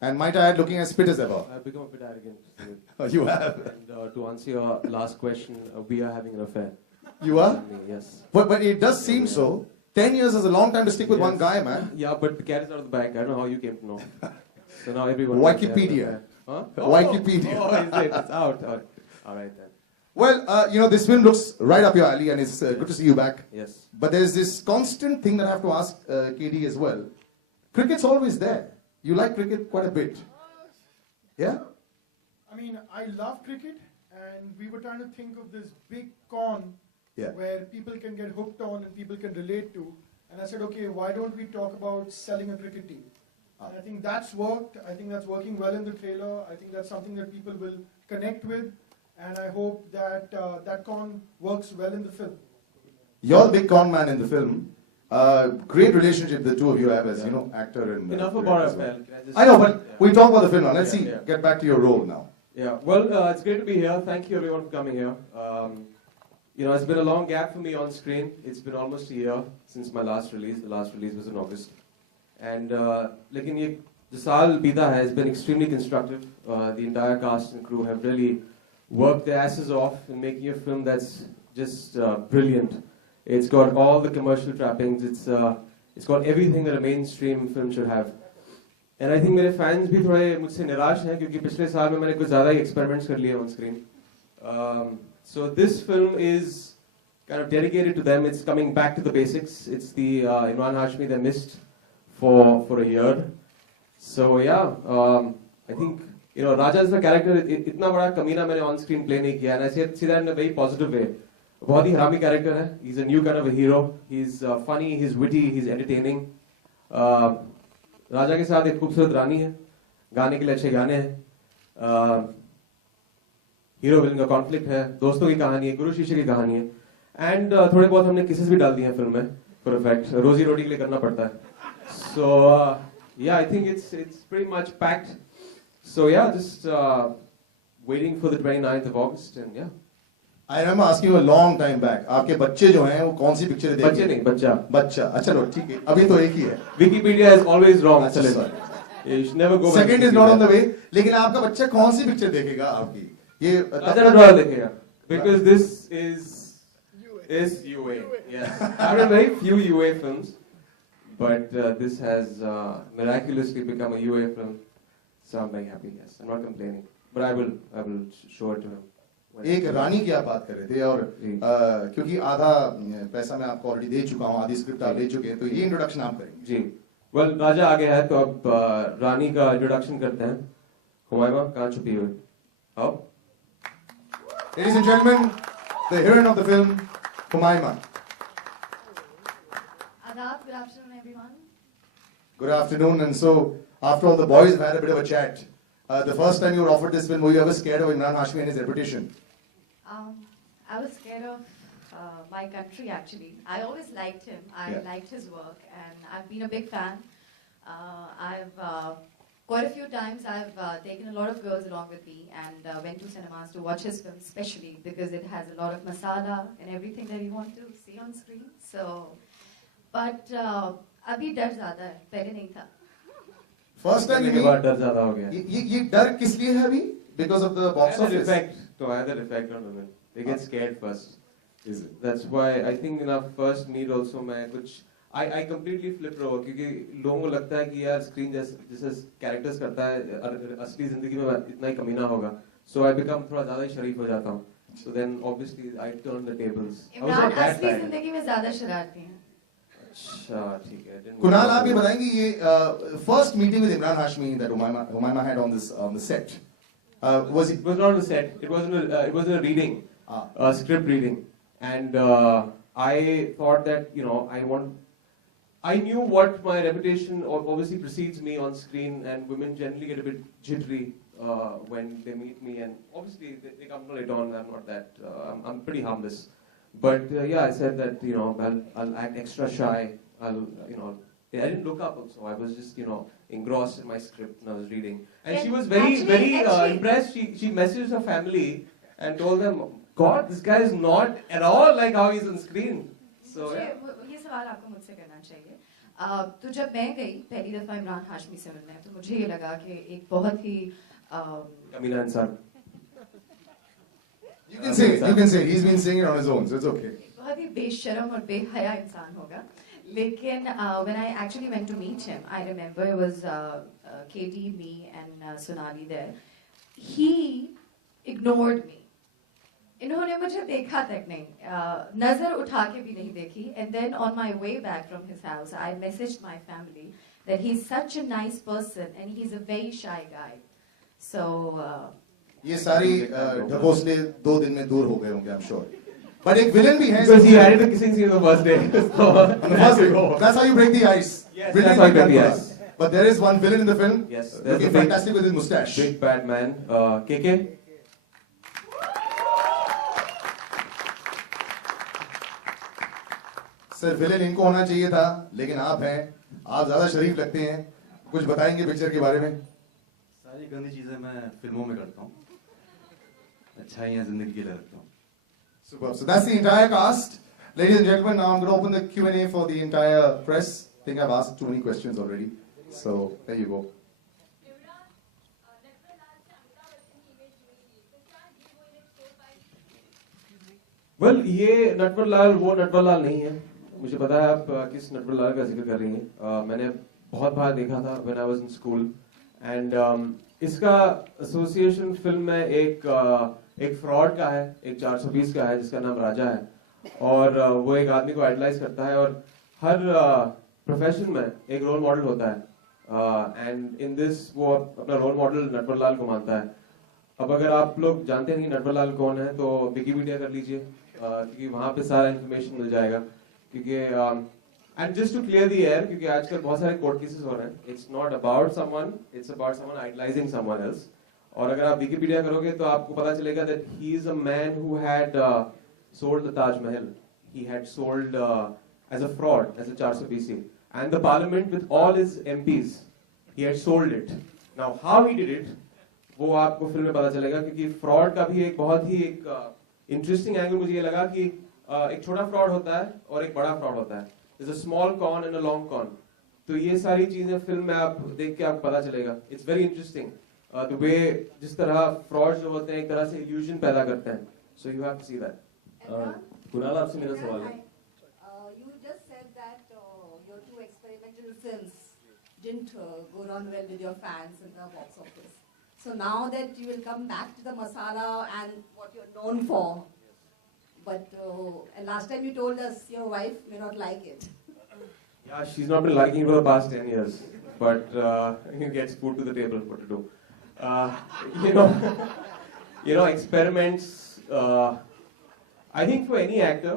And might I add, looking as fit as ever. I've become a bit arrogant. Oh, you have. And to answer your last question, we are having an affair. You are? Yes. But it does seem so. 10 years is a long time to stick with Yes. one guy, man. Yeah, but the cat is out of the bag. I don't know how you came to know. So now everyone. Wikipedia. Huh? Wikipedia. Oh, is it? It's out. All right then. Well, this film looks right up your alley, and it's good to see you back. Yes. But there's this constant thing that I have to ask KD as well. Cricket's always there. You like cricket quite a bit. Yeah? I mean, I love cricket, and we were trying to think of this big con Yeah. where people can get hooked on and people can relate to. And I said, okay, why don't we talk about selling a cricket team? And I think that's worked. I think that's working well in the trailer. I think that's something that people will connect with. And I hope that that con works well in the film. You're the big con man in the film. Great relationship the two of you have as, actor and... Enough director about as our well. film. I know, but we'll talk about the film now. Let's Yeah, see. yeah. Get back to your role now. Yeah, well, it's great to be here. Thank you everyone for coming here. It's been a long gap for me on screen. It's been almost a year since my last release. The last release was in August. And लेकिन ये जो साल बीता has been extremely constructive. The entire cast and crew have really worked their asses off in making a film that's just brilliant. It's got all the commercial trappings. It's got everything that a mainstream film should have. And I think मेरे fans भी थोड़े मुझसे निराश हैं क्योंकि पिछले साल में मैंने कुछ ज़्यादा ही experiments कर लिए on screen. So this film is kind of dedicated to them. It's coming back to the basics. It's the Imran Hashmi they missed for a year. So yeah, I think Raja is the character. इतना बड़ा कमीना मैंने on screen play नहीं किया. And I see that in a very positive way. बहुत ही हरामी character है. He's a new kind of a hero. He's funny. He's witty. He's entertaining. राजा के साथ एक खूबसूरत रानी है. गाने के लिए अच्छे गाने हैं. हीरो विलन का कॉन्फ्लिक्ट है, दोस्तों की कहानी है, गुरु शिष्य की कहानी है, एंड थोड़े बहुत हमने किसेस भी डाल दिए हैं फिल्म में फॉर इफेक्ट, रोजी रोटी के लिए करना पड़ता है. So yeah I think it's pretty much packed. So yeah just waiting for the 29th of August and yeah. I remember asking you a long time back. आपके बच्चे जो हैं वो कौन सी पिक्चर देखेंगे? बच्चे नहीं, बच्चा. बच्चा. अच्छा लो, ठीक है. अभी तो एक ही है. Wikipedia is always wrong. अच्छा, sorry. You should never go back. Second is not on the way. लेकिन आपका बच्चा कौन सी पिक्चर देखेगा आपकी? ये Raja देखेगा. Because this is UA. Yes. I've done very few UA films, but this has miraculously become a UA film. So I'm very happy. Yes, I'm not complaining, but I will show it to him. एक रानी की आप बात कर रहे थे और क्योंकि आधा पैसा मैं आपको ऑलरेडी दे चुका हूँ, आधी स्क्रिप्ट आप ले चुके हैं, तो ये इंट्रोडक्शन आप करेंगे. जी. Well, राजा आ गया है तो अब रानी का इंट्रोडक्शन करते हैं. हुमायूं कहाँ छुपी हुई? How? Ladies and gentlemen, the heroine of the film, Humayma. Adab, good afternoon everyone. Good afternoon. And so, after all, the boys have had a bit of a chat. The first time you were offered this film, were you ever scared of Imran Hashmi and his reputation? I was scared of my country actually. I always liked him. I liked his work and I've been a big fan. I've quite a few times I've taken a lot of girls along with me and went to cinemas to watch his film, especially because it has a lot of masala and everything that we want to see on screen. So, but abhi dar zyada hai, pehle nahi tha. First time के बाद डर ज़्यादा हो गया. ये डर किस लिए है अभी? Because of the box office. Effect. So I had that effect on women. They get scared first. Is it? That's why I think in our first meet also मैं कुछ I completely flipped over क्योंकि लोगों को लगता है कि यार screen जैसे कैरेक्टर्स करता है असली जिंदगी में इतना ही कमीना होगा. So I become थोड़ा ज़्यादा ही शरीफ हो जाता हूँ. So then obviously I turn the tables. Imran असली जिंदगी में ज़्यादा शरारती हैं. अच्छा ठीक है. कुणाल आप ये बताएंगे ये first meeting with Imran Hashmi that Humayma had on the set. Was it? It was not on the set. It was a reading, a script reading, and I thought that I knew what my reputation obviously precedes me on screen, and women generally get a bit jittery when they meet me, and obviously they come later on. I'm not that. I'm pretty harmless, but yeah, I said that I'll act extra shy. I didn't look up also. I was just engrossed in my script and I was reading, and she was very impressed. She messaged her family and told them, "God, this guy is not at all like how he's on screen." So yeah. ये सवाल आपको मुझसे करना चाहिए. तो जब मैं गई पहली दफा इमरान हाशमी से मिलने, तो मुझे ये लगा कि एक बहुत ही कमीना इंसान. You can say it. You can say it. He's been saying it on his own, so it's okay. बहुत ही बेशरम और बेहया इंसान होगा. लेकिन when I actually went to meet him, I remember it was Katie, me, and Sonali there. He ignored me. इन्होंने मुझे देखा तक नहीं, नजर उठा के भी नहीं देखी. And then on my way back from his house, I messaged my family that he's such a nice person and he's a very shy guy. So ये सारी ढकोसले 2 दिन में दूर हो गए होंगे, I'm sure. But एक villain भी है. Because he added the kissing scene on the first day. So, On the first day. That's how you break the ice. Yes, Villain that's how you भी break the है. ice. But there is one villain in the film. Yes, there's Looking the big- fantastic with his mustache. big bad man, KK. Sir villain इनको होना चाहिए था, लेकिन आप हैं, आप ज्यादा शरीफ लगते हैं. कुछ बताएंगे पिक्चर के बारे में? सारी गंदी चीजें मैं फिल्मों में करता हूँ, अच्छाइयाँ जिंदगी के लिए रखता हूँ. Superb. So that's the entire cast. Ladies and gentlemen, now I'm going to open the Q&A for the entire press. I think I've asked too many questions already. So there you go. Well, ये नटवर लाल वो नटवर लाल नहीं है. मुझे पता है आप किस नटवर लाल का जिक्र कर रही हैं. मैंने बहुत बार देखा था when I was in school. And इसका एसोसिएशन फिल्म में एक फ्रॉड का है, एक 420 का है जिसका नाम राजा है. और वो एक आदमी को आइडलाइज करता है और हर प्रोफेशन में एक रोल मॉडल होता है. एंड इन दिस वो अपना रोल मॉडल नटवर लाल को मानता है. अब अगर आप लोग जानते नहीं नटवर लाल कौन है तो विकिपीडिया कर लीजिए, क्योंकि वहां पे सारा इन्फॉर्मेशन मिल जाएगा. क्योंकि and just to clear the air, क्योंकि आजकल बहुत सारे कोर्ट केसेस हो रहे हैं. It's not about someone, it's about someone idolising someone else. और अगर आप विकिपीडिया करोगे तो आपको पता चलेगा that he is a man who had sold the Taj Mahal. He had sold as a fraud, as a 420, and the parliament with all his MPs, he had sold it. Now how he did it, वो आपको film में पता चलेगा, क्योंकि fraud का भी एक बहुत ही एक इंटरेस्टिंग एंगल मुझे ये लगा कि एक छोटा फ्रॉड होता है और एक बड़ा फ्रॉड होता है. There's a small con and a long con. तो ये सारी चीजें फिल्म में आप देख के आपको पता चलेगा. It's very interesting the way जिस तरह फ्रॉड जो होते हैं एक तरह से illusion पैदा करते हैं. So you have to see that. Kunal आपसे मेरा सवाल है. You just said that your 2 experimental films didn't go down well with your fans in the box office. So now that you will come back to the masala and what you're known for, but and last time you told us your wife may not like it. Yeah, she's not been liking it for the past 10 years, but he gets food to the table. What to do? You know, experiments. I think for any actor,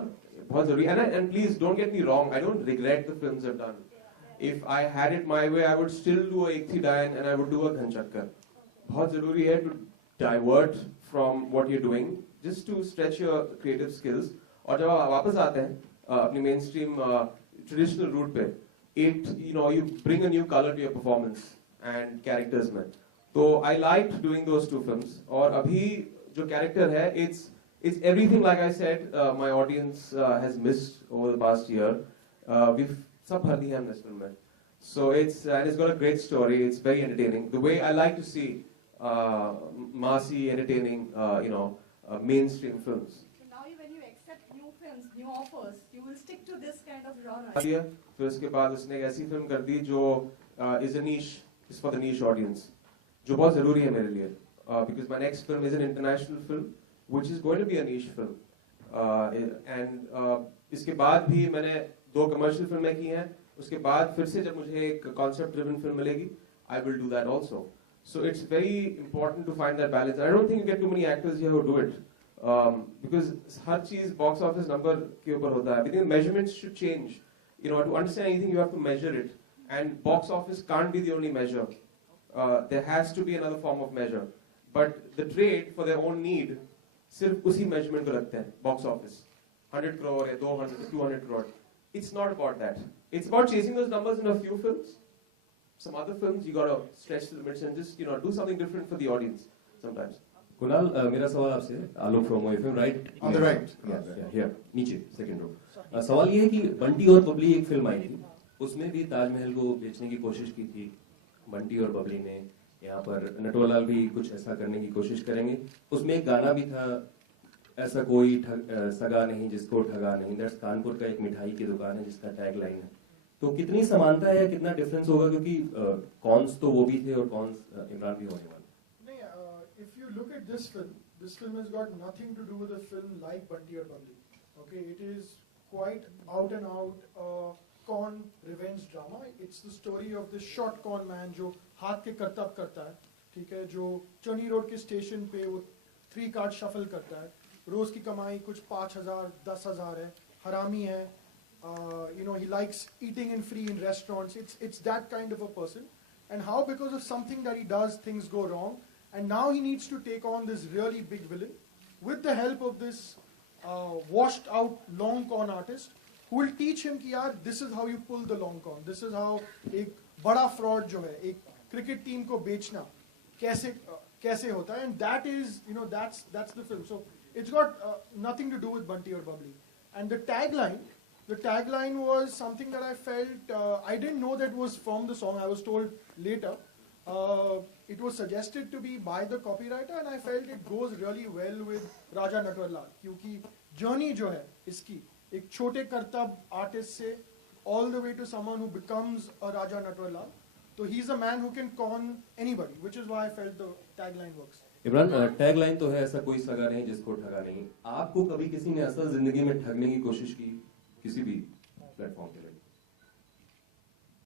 बहुत जरूरी. And please don't get me wrong. I don't regret the films I've done. If I had it my way, I would still do a Ek Thi Dayan and I would do a Ghan Chakkar. बहुत जरूरी है to divert from what you're doing, just to stretch your creative skills. और जब आप वापस आते हैं अपनी mainstream traditional route पे, you bring a new color to your performance and characters में. तो I liked doing those 2 films. और अभी जो character है, it's everything like I said. My audience has missed over the past year. We've सब भर दिया हमने इस फिल्म में. So it's got a great story. It's very entertaining. The way I like to see massy, entertaining, mainstream films. So now when you accept new films, new offers, you will stick to this kind of genre. फिर उसके बाद उसने एक ऐसी film कर दी जो is a niche, is for the niche audience, जो बहुत जरूरी है मेरे लिए. Because my next film is an international film, which is going to be a niche film. And इसके बाद भी मैंने 2 commercial फिल्में की हैं. उसके बाद फिर से जब मुझे एक concept driven film मिलेगी, I will do that also. So it's very important to find that balance. I don't think you get too many actors here who do it. Because हर चीज box office number के ऊपर होता है. I think measurements should change. To understand anything, you have to measure it. And box office can't be the only measure. There has to be another form of measure. But the trade, for their own need, सिर्फ उसी measurement को रखते हैं, box office. 100 crore या 200 crore. It's not about that. It's about chasing those numbers in a few films. Some other films, you gotta stretch the limits and just, do something different for the audience sometimes. Kunal मेरा सवाल आपसे, Alok from my film right On the right. Here नीचे second row. सवाल ये है कि बंटी और बबली एक फिल्म आई थी, उसमें भी ताजमहल को बेचने की कोशिश की थी बंटी और बबली ने। यहाँ पर नटवरलाल भी कुछ ऐसा करने की कोशिश करेंगे। उसमें एक गाना भी था, ऐसा कोई सगा नहीं जिसको ठगा नहीं। दैट्स कानपुर का एक मिठाई की दुकान है जिसका टैग लाइन है। तो कितनी समानता है, कितना डिफरेंस होगा, क्योंकि कॉन्स तो वो भी थे और कॉन्स इमरान भी होने वाले। If you look at this film has got nothing to do with a film like Bunty or Bubbly. Okay, it is quite out and out con revenge drama. It's the story of this short con man जो हाथ के करतब करता है, ठीक है, जो चनी road के स्टेशन पे वो 3 कार्ड शफल करता है, रोज की कमाई कुछ 5,000 10,000 है, हरामी है, you know, he likes eating in free in restaurants. It's that kind of a person, and how because of something that he does things go wrong, and now he needs to take on this really big villain with the help of this washed out long con artist who will teach him कि यार this is how you pull the long con, this is how एक बड़ा fraud जो है एक cricket team को बेचना कैसे होता है, and that is, you know, that's the film. So it's got nothing to do with Bunty or Bubbly. And the tagline was something that I felt, I didn't know that was from the song, I was told later. It was suggested to be by the copywriter, and I felt it goes really well with Raja Natwarlal, क्योंकि journey जो है इसकी एक छोटे करतब artist से all the way to someone who becomes a Raja Natwarlal. So he's a man who can con anybody, which is why I felt the tagline works. Imran, tag line तो है, ऐसा कोई सगा नहीं जिसको ठगा नहीं। आपको कभी किसी ने असल जिंदगी में ठगने की कोशिश की किसी भी प्लेटफॉर्म पे?